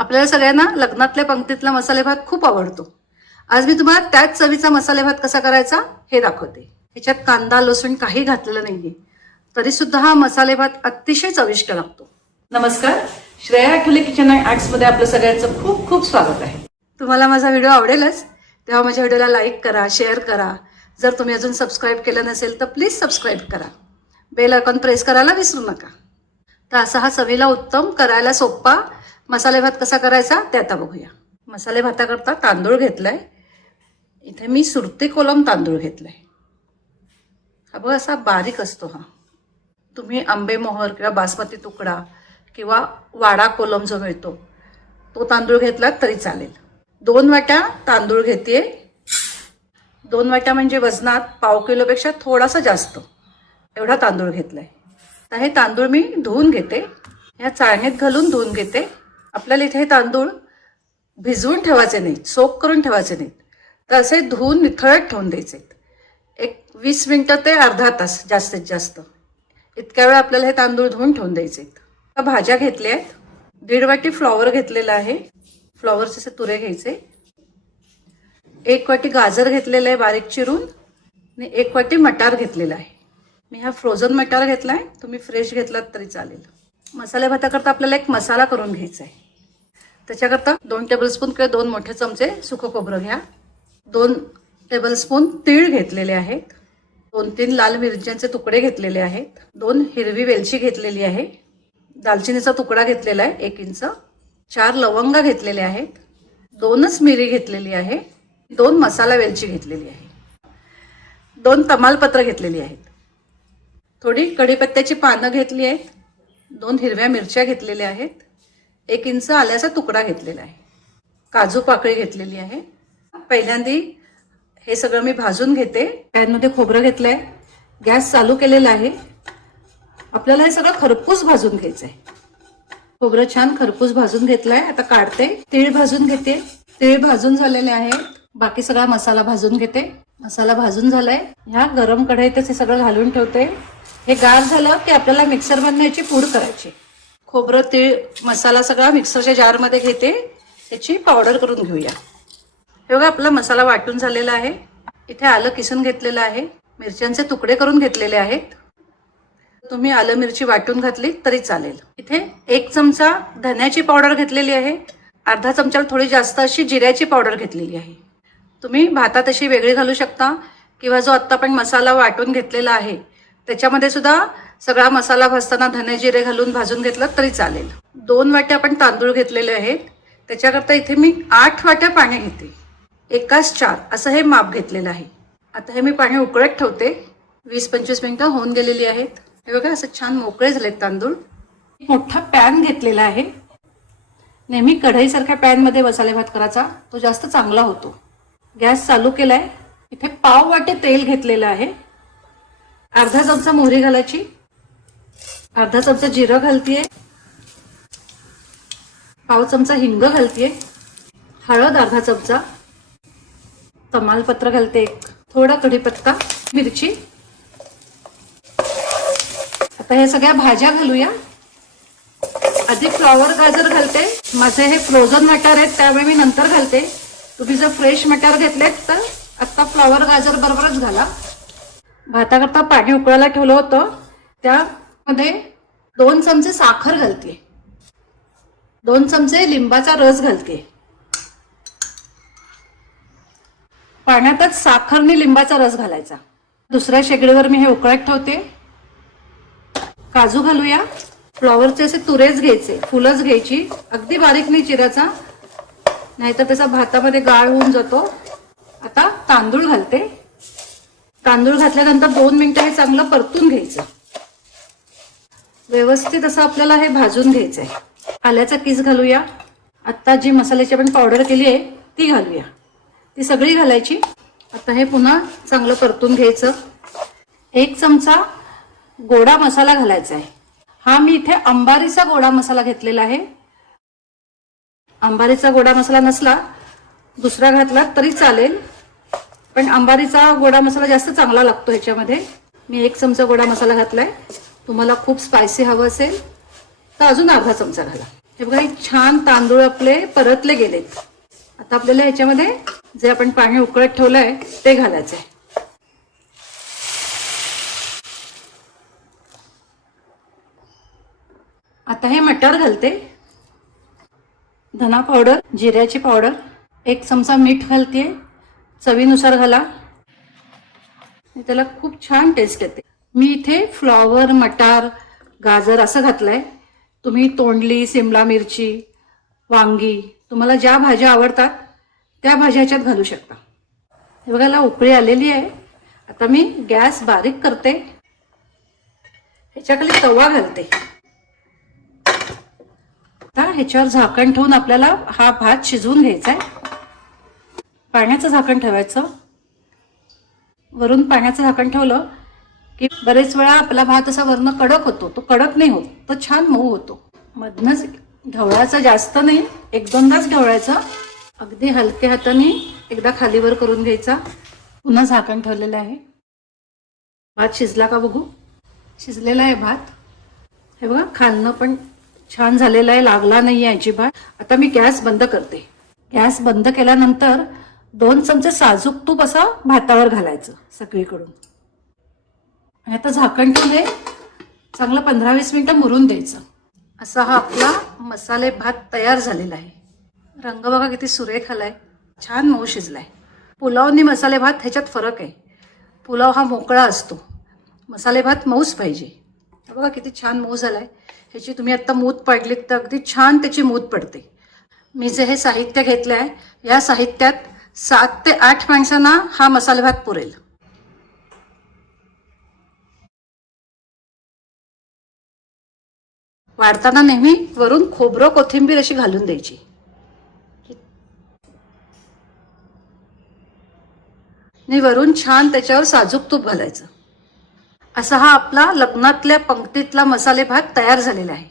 आपल्याला सगळ्यांना लग्नातल्या पंक्तीतला मसाले भात खूप आवडतो. आज मी तुम्हाला त्याच चवीचा मसाले भात कसा करायचा हे दाखवते. ह्याच्यात कांदा लसूण काही घातलेलं नाहीये. तरी सुद्धा हा मसाले भात अतिशय चविष्ट लागतो. नमस्कार. श्रेया आठवले किचन आर्ट्समध्ये आपलं सगळ्यांचं खूप खूप स्वागत आहे. तुम्हाला माझा व्हिडिओ आवडेलच तेव्हा माझ्या व्हिडिओला लाईक करा शेअर करा. जर तुम्ही अजून सबस्क्राईब केलं नसेल तर प्लीज सबस्क्राईब करा. बेल आयकॉन प्रेस करायला विसरू नका. तर असा हा चवीला उत्तम करायला सोपा मसाले भात कसा करायचा? ते आता बघूया. मसाले भाताकरता तांदूळ घेतलाय. इथे मी सुरती कोलम तांदूळ घेतलाय. हा बघ असा बारीक असतो हा. तुम्ही आंबेमोहर किंवा बासमती तुकडा किंवा वाडा कोलम जो मिळतो तो तांदूळ घेतलात तरी चालेल. दोन वाट्या तांदूळ घेते दोन वाट्या म्हणजे वजनात पाव किलोपेक्षा थोडासा जास्त एवढा तांदूळ घेतला आहे तर हे तांदूळ मी धुवून घेते. ह्या चाळणीत घालून धुवून घेते. आपल्याला इथे हे तांदूळ भिजवून ठेवायचे नाहीत सोक करून ठेवायचे नाहीत. तर असे धुवून निथळत ठेवून द्यायचे एक वीस मिनटं ते अर्धा तास जास्तीत जास्त. इतक्या वेळ आपल्याला हे तांदूळ धुवून ठेवून द्यायचे भाज्या घेतल्या आहेत. दीड वाटी फ्लॉवर घेतलेला आहे. फ्लॉवरचे असे तुरे घ्यायचे. एक वाटी गाजर घेतलेलं आहे बारीक चिरून. आणि एक वाटी मटार घेतलेला आहे. मी हा फ्रोझन मटार घेतला आहे तुम्ही फ्रेश घेतलात तरी चालेल. मसाले भाताकरता आपल्याला एक मसाला करून घ्यायचा आहे. त्याच्याकरता दोन टेबलस्पून किंवा दोन मोठे चमचे सुकं खोबरं घ्या. दोन टेबलस्पून तीळ घेतलेले आहेत. दोन तीन लाल मिरच्यांचे तुकडे घेतलेले आहेत. दोन हिरवी वेलची घेतलेली आहे. दालचिनीचा तुकडा घेतलेला आहे एक इंच. चार लवंगा घेतलेले आहेत. दोनच मिरी घेतलेली आहे. दोन मसाला वेलची घेतलेली आहे. दोन तमालपत्र घेतलेली आहेत. थोडी कढीपत्त्याची पानं घेतली आहेत. दोन हिरव्या मिरच्या घेतलेल्या आहेत. एक इंच आल्याचा तुकडा घेतलेला आहे. काजू पाकळी घेतलेली आहे. पहिल्यांदी हे सगळं मी भाजून घेते. पॅनमध्ये खोबरं घेतलं आहे गॅस चालू केलेला आहे. आपल्याला हे सगळं खरपूस भाजून घ्यायचं आहे खोबरं छान खरपूस भाजून घेतलाय. आता काढते. तीळ भाजून घेते. तीळ भाजून झालेले आहेत. बाकी सगळा मसाला भाजून घेते. मसाला भाजून झालाय. ह्या गरम कढईतच हे सगळं घालून ठेवते. हे गार झालं की आपल्याला मिक्सरमधनं याची पूड करायची. खोबरं तीळ मसाला सगळा मिक्सरच्या जारमध्ये घेते. त्याची पावडर करून घेऊया. हे बघा आपला मसाला वाटून झालेला आहे. इथे आलं किसून घेतलेलं आहे. मिरच्यांचे तुकडे करून घेतलेले आहेत. तुम्ही आलं मिरची वाटून घातली तरी चालेल. इथे एक चमचा धन्याची पावडर घेतलेली आहे. अर्धा चमचा थोडी जास्त अशी जिऱ्याची पावडर घेतलेली आहे. तुम्ही भातात अशी वेगळी घालू शकता किंवा जो आत्ता आपण मसाला वाटून घेतलेला आहे त्याच्यामध्ये सुद्धा सगळा मसाला भाजताना धने जिरे घालून भाजून घेतलं तरी चालेल. दोन वाट्या आपण तांदूळ घेतलेले आहेत. त्याच्याकरता इथे मी आठ वाट्या पाणी घेते. एकाच चार असं हे माप घेतलेलं आहे. आता हे मी पाणी उकळत ठेवते. वीस पंचवीस मिनिटं होऊन गेलेली आहेत. हे बघा असं छान मोकळे झालेत तांदूळ. मोठा पॅन घेतलेला आहे. नेहमी कढईसारख्या पॅनमध्ये मसाले भात करायचा तो जास्त चांगला होतो. गॅस चालू केला आहे इथे पाव वाटे तेल घेतलेलं आहे. अर्धा चमचा मोहरी घालायची. अर्धा चमचा जिरं घालतीये. पाव चमचा हिंग घालतीये. हळद अर्धा चमचा. तमालपत्र घालते एक. थोडा कढीपत्ता मिरची. आता ह्या सगळ्या भाज्या घालूया. आधी फ्लॉवर गाजर घालते. माझे हे फ्रोझन मटार आहेत त्यामुळे मी नंतर घालते. तुम्ही जर फ्रेश मटार घेतलेत तर आत्ता फ्लॉवर गाजर बरोबरच घाला. भाताकरता पाणी उकळायला ठेवलं होतं. त्यामध्ये दोन चमचे साखर घालते. दोन चमचे लिंबाचा रस घालते. पाण्यातच साखरनी लिंबाचा रस घालायचा. दुसऱ्या शेगडीवर मी हे उकळत ठेवते. काजू घालूया. फ्लॉवरचे असे तुरेच घ्यायचे. फुलंच घ्यायची. अगदी बारीक नाही चिराचा. नाहीतर त्याचा भातामध्ये गाळ होऊन जातो. आता तांदूळ घालते. तांदूळ घातल्यानंतर दोन मिनिटं हे चांगलं परतून घ्यायचं. व्यवस्थित असं आपल्याला हे भाजून घ्यायचं आहे आल्याचा किस घालूया. आत्ता जी मसाल्याची आपण पावडर केली आहे ती घालूया. ती सगळी घालायची. आता हे पुन्हा चांगलं परतून घ्यायचं. एक चमचा गोडा मसाला घालायचा आहे हा मी इथे अंबारीचा गोडा मसाला घेतलेला आहे. अंबारीचा गोडा मसाला नसला दुसरा घातला तरी चालेल. पण अंबारीचा गोडा मसाला जास्त चांगला लागतो ह्याच्यामध्ये. मी एक चमचा गोडा मसाला घातलाय. तुम्हाला खूप स्पायसी हवं असेल तर अजून अर्धा चमचा घाला. हे बघा हे छान तांदूळ आपले परतले गेलेत. आता आपल्याला ह्याच्यामध्ये जे आपण पाणी उकळत ठेवलंय ते घालायचंय. आता हे मटर घालते. धना पावडर जिऱ्याची पावडर एक चमचा मीठ घालते चवीनुसार घाला. त्याला खूप छान टेस्ट येते मी इथे फ्लॉवर मटार गाजर असं घातलंय. तुम्ही तोंडली सिमला मिरची वांगी तुम्हाला ज्या भाज्या आवडतात त्या भाज्या ह्याच्यात घालू शकता. हे बघायला उकळी आलेली आहे. आता मी गॅस बारीक करते. ह्याच्याखाली तवा घालते. आता ह्याच्यावर झाकण ठेवून आपल्याला हा भात शिजवून घ्यायचा आहे. पाण्याचं झाकण ठेवायचं. वरून पाण्याचं झाकण ठेवलं की बरेच वेळा आपला भात असा वरनं कडक होतो तो कडक नाही होत तो छान मऊ होतो. मधनच ढवळायचं जास्त नाही एक दोनदाच ढवळायचं. अगदी हलक्या हाताने एकदा खालीवर करून घ्यायचा. पुन्हा झाकण ठेवलेलं आहे. भात शिजला का बघू? शिजलेला आहे भात. हे बघा खालणं पण छान झालेलं आहे लागला नाही आहे अजिबात. आता मी गॅस बंद करते. गॅस बंद केल्यानंतर दोन चमचे साजूक तूप असं भातावर घालायचं सगळीकडून. आणि आता झाकण ठेवून हे चांगलं पंधरा वीस मिनिटं मुरून द्यायचं. असा हा आपला मसाले भात तयार झालेला आहे. रंग बघा किती सुरेख आलाय. छान मऊ शिजलाय. पुलावनी मसाले भात ह्याच्यात फरक आहे. पुलाव हा मोकळा असतो. मसाले भात मऊच पाहिजे. बघा किती छान मऊ झालाय. ह्याची तुम्ही आत्ता मूत पाडलीत तर अगदी छान त्याची मूत पडते. मी जे हे साहित्य घेतलं आहे या साहित्यात सात ते आठ माणसांना हा मसाले भात पुरेल. वाढताना नेहमी वरून खोबरं कोथिंबीर अशी घालून द्यायची. आणि वरून छान त्याच्यावर साजूक तूप घालायचं. असा हा आपला लग्नातल्या पंक्तीतला मसाले भात तयार झालेला आहे.